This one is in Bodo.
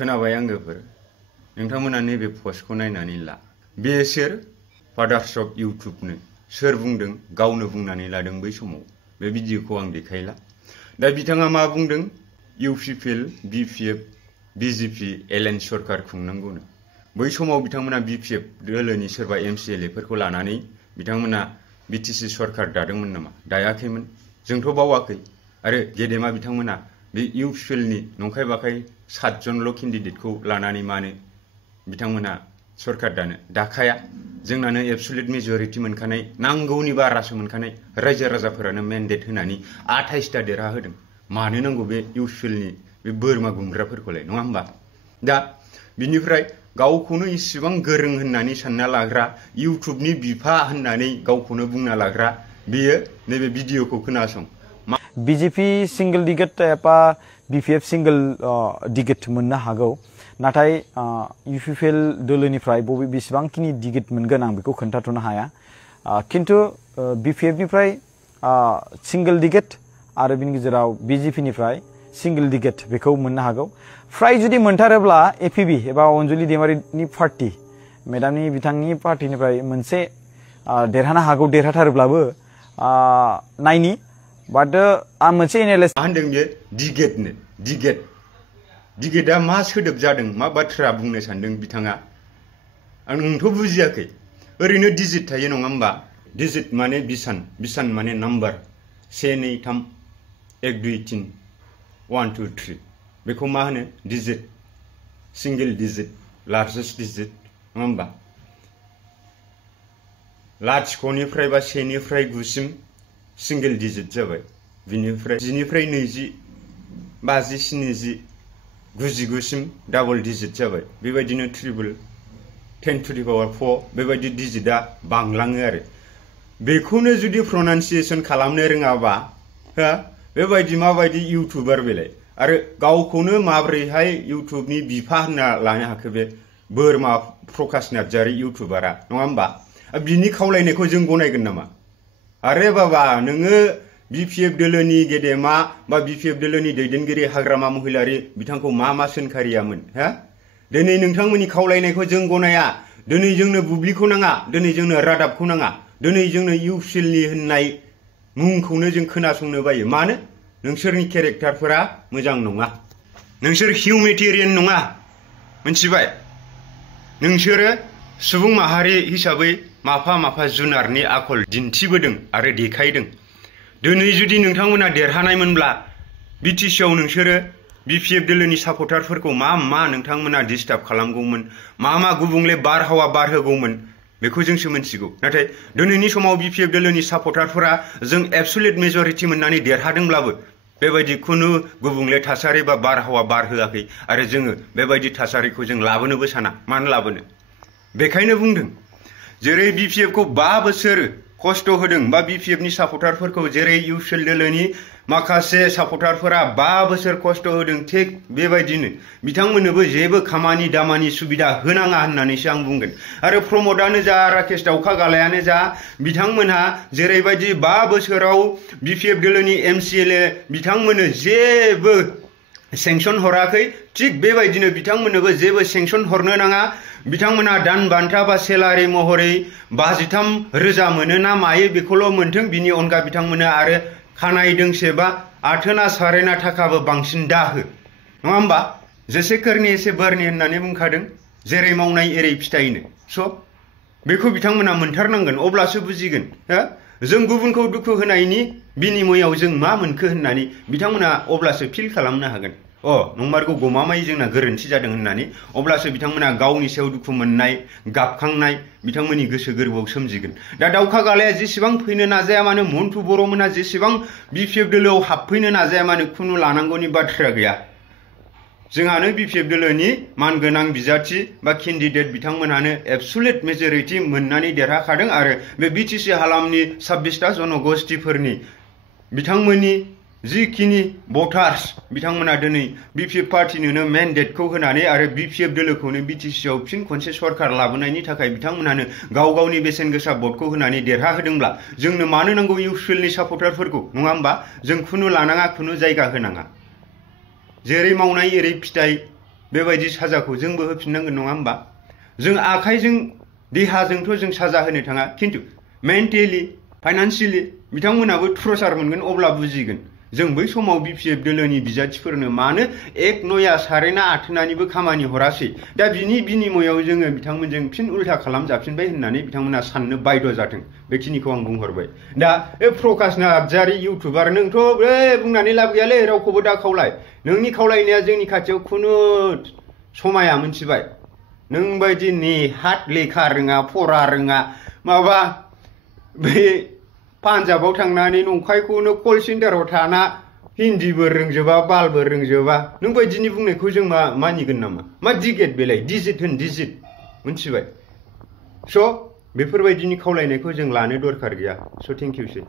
खोनाबाय आंगोफोर नोंथांमोना नैबे पस्टखौ नायनानै ला बेसोर फादार्स अफ इउटुबनो सोर बुंदों गावनो बुंनानै लादों बै समाव बे भिडिअखौ आं देखायला दा बिथाङा मा बुंदों इउपिपिएल बिपिएफ बिजेपि एलायन्स सरकार खुंनांगौनो बै समाव बिथांमोना बिपिएफ दोलोनि सोरबा एमसिएलए फोरखौ लानानै बिथांमोना बिटिसि सरकार दादोंमोन नामा दायाखैमोन जोंथ' बावाखै आरो गेदेमा बिथांमोना बे इउपिपिएलनि नंखाय बाखाय 7 जनल' केन्डिडेटखौ लानानै मानो बिथांमोना सरकार दाखाया जोंनानो एबसुलेट मेजरिटी मोनखानाय नांगौनि बारासो मोनखानाय रायजो राजाफोरानो मेन्डेट होनानै 28 ता देरहा होदों मानो नांगौ बे इउपिपिएलनि बे बोरमा गुमग्राफोरखौलाय नङा होमबा दा बिनिफ्राय गावखौनो इसिबां गोरों होननानै सानना लाग्रा इउटुबनि बिफा होननानै गावखौनो बुंना लाग्रा बेयो नैबे भिडिअखौ खोनासं बीजेपी सिंगल डिगेट एबा बीपीएफ सिंगल डिगेट मोननो हागौ नाथाय यूपीपीएल दोलोनिफ्राय बबे बेसेबांखिनि डिगेट मोनगोन आं बेखौ खोन्थाथ'नो हाया किन्तु बीपीएफ निफ्राय सिंगल डिगेट आरो बिनि गेजेराव बीजेपी निफ्राय सिंगल डिगेट बेखौ मोननो हागौ फ्राय जुदि मोनथारोब्ला एपीबी एबा अनजुलि दैमारिनि पार्टी मेडामनि बिथांनि पार्टीनिफ्राय मोनसे देरहानो हागौ देरहाथारोब्लाबो नायनि बाट आं मोनसे एनालाइसिस होनदों बे डिगेटनो डिगेटआ मा सोदोब जादों मा बाथ्रा बुंनो सानदों बिथाङा आंथ' बुजियाखै ओरैनो डिजिट थायो नङा होमबा डिजिट माने बिसान माने नाम्बार 1 2 3 1 2 3 1 2 3 बेखौ मा होनो digit single digit largest digit नङा होमबा लाथिख'निफ्राय बा 1 निफ्राय 9 सिम सिंगल डिजिट जाबाय बिनिफ्राय 10 निफ्राय 20 50 70 99 सिम डाबल डिजिट जाबाय बेबायदिनो ट्रिपल 10 टू द पावर 4 बेबायदि डिजिटआ बांलाङो आरो बेखौनो जुदि प्रनाउन्सिएशन खालामनो रोङाबा हो बेबायदि माबायदि इउटिउबार बेलाय आरो गावखौनो माब्रैहाय इउटिउबनि बिफा होनना लानो हाखो बे बोरमा प्रकाश नार्जारी इउटिउबारा नङा होमबा बिनि खावलायनायखौ जों गनायगोन नामा अरे बाबा नोङो बीपीएफ दोलोनि गेदेमा बा बीपीएफ दोलोनि दैदेनगिरि हाग्रामा महिलारि बिथांखौ मा सोनखारियामोन हा दिनै नोंथांमोननि खावलायनायखौ जों गनाया दिनै जोंनो बुब्लिखौ नाङा दिनै जोंनो रादाबखौ नाङा दिनै जोंनो इउपिपिएलनि होननाय मुंखौनो जों खोनासंनो बायो मानो नोंसोरनि केरेक्टारफोरा मोजां नङा नोंसोर हिउमेटेरियान नङा मिथिबाय नोंसोरो सुबुं माहारि हिसाबै माफा जुनारनि आखल दिन्थिबोदों आरो देखायदों दिनै जुदि नोंथांमोना देरहानायमोनब्ला बिटिसिआव नोंसोरो बीपीएफ दोलोनि सापर्टारफोरखौ मा नोंथांमोना डिस्टार्ब खालामगौमोन मा गुबुंले बारहावा बारहोगौमोन बेखौ जोंसो मिथिगौ नाथाय दिनैनि समाव बीपीएफ दोलोनि सापर्टारफोरा जों एबसुलेट मेजरिटी मोननानै देरहादोंब्लाबो बेबायदि खुनु गुबुंले थासारि बा बारहावा बारहोआखै आरो जोङो बेबायदि थासारिखौ जों लाबोनोबो साना मानो लाबोनो बेखायनो बुंदों जेरै बीपीएफखौ 5 बोसोर खस्थ होदों बा बीपीएफनि सापर्टारफोरखौ जेरै इउपिपिएल दोलोनि माखासे सापर्टारफोरा 5 बोसोर खस्थ होदों थिक बेबायदिनो बिथांमोननोबो जेबो खामानि दामानि सुबिदा होनाङा होननानैसो आं बुंगोन आरो प्रमोदानो जा राकेश दाउखा गालायानो जा बिथांमोनहा जेरैबायदि 5 बोसोराव बीपीएफ दोलोनि एमसिएलए बिथांमोननो जेबो सेंसन हराखै थिक बेबायदिनो बिथांमोननोबो जेबो सेंसन हरनो नाङा बिथांमोना दान बान्था बा सेलारि महरै 53,000 मोनो ना मायो बेखौल' मोनथों बिनि अनगा बिथांमोननो आरो खानाय दोंसे बा आथोना सारेना थाखाबो बांसिन दाहो नङा होमबा जेसे करनि एसे बारनि होननानै बुंखादों जेरै मावनाय एरै फिथाइनो स' बेखौ बिथांमोना मोनथारनांगोन अब्लासो बुजिगोन हो जों गुबुनखौ दुखु होनायनि बिनिमयाव जों मा मोनखो होननानै बिथांमोना अब्लासो फिल खालामनो हागोन नंमारगौ गमामायै जोंना गोरोन्थि जादों होननानै अब्लासो बिथांमोना गावनि सायाव दुखु मोननाय गाबखांनाय बिथांमोननि गोसो गोरबोआव सोमजिगोन दा दाउखा गालाया जेसेबां फैनो नाजाया मानो मन्टु बर'मोना जेसेबां बीपीएफ दोलोआव हाबफैनो नाजाया मानो खुनु लानांगौनि बाथ्रा गैया जोंहानो बीपीएफ दोलोनि मानगोनां बिजाथि बा केन्डिडेट बिथांमोनहानो एबसुलेट मेजरिटी मोननानै देरहाखादों आरो बे बीटीसी हालामनि 26 ता जनगोष्ठीफोरनि बिथांमोननि जिखिनि भटार्स बिथांमोना दिनै बीपीएफ पार्टीनोनो मेन्डेटखौ होनानै आरो बीपीएफ दोलोखौनो बीटीसीआव फिन खनसे सरकार लाबोनायनि थाखाय बिथांमोनानो गावनि बेसेन गोसा भटखौ होनानै देरहाहोदोंब्ला जोंनो मानो नांगौ इउपिपिएलनि सापर्टारफोरखौ नङा होमबा जों खुनु लानाङा खुनु जायगा होनाङा जेरै मावनाय एरै फिथाइ बेबायदि साजाखौ जोंबो होफिननांगोन नङा होमबा जों आखाइजों देहाजोंथ' जों साजा होनो थाङा खिन्थु मेन्टेलि फाइनान्सियेलि बिथांमोनाबो थ्रसार मोनगोन अब्ला बुजिगोन जों बै समाव बिपिएफ दोलोनि बिजाथिफोरनो मानो एक नया सारेना आथोनानिबो खामानि हरासै दा बिनि बिनिमयाव जोङो बिथांमोनजों फिन उल्था खालामजाफिनबाय होननानै बिथांमोना साननो बायद' जाथों बेखिनिखौ आं बुंहरबाय दा प्रकाश नार्जारि इउटुबार नोंथ' बुंनानै लाब गैयालै रावखौबो दा खावलाय नोंनि खावलायनाया जोंनि खाथियाव खुनु समाया मोनथिबाय नों बायदि नेहात लेखा रोङा फरा रोङा माबा बे पान्जाबाव थांनानै नंखायखौनो कल सेन्टाराव थाना हिन्दीबो रोंजोबा बालबो रोंजोबा नों बायदिनि बुंनायखौ जों मानिगोन नामा मा डिगेट बेलाय डिजिट होन डिजिट मोनथिबाय स' बेफोरबायदिनि खावलायनायखौ जों लानो दरखार गैया स' थेंक इउ सै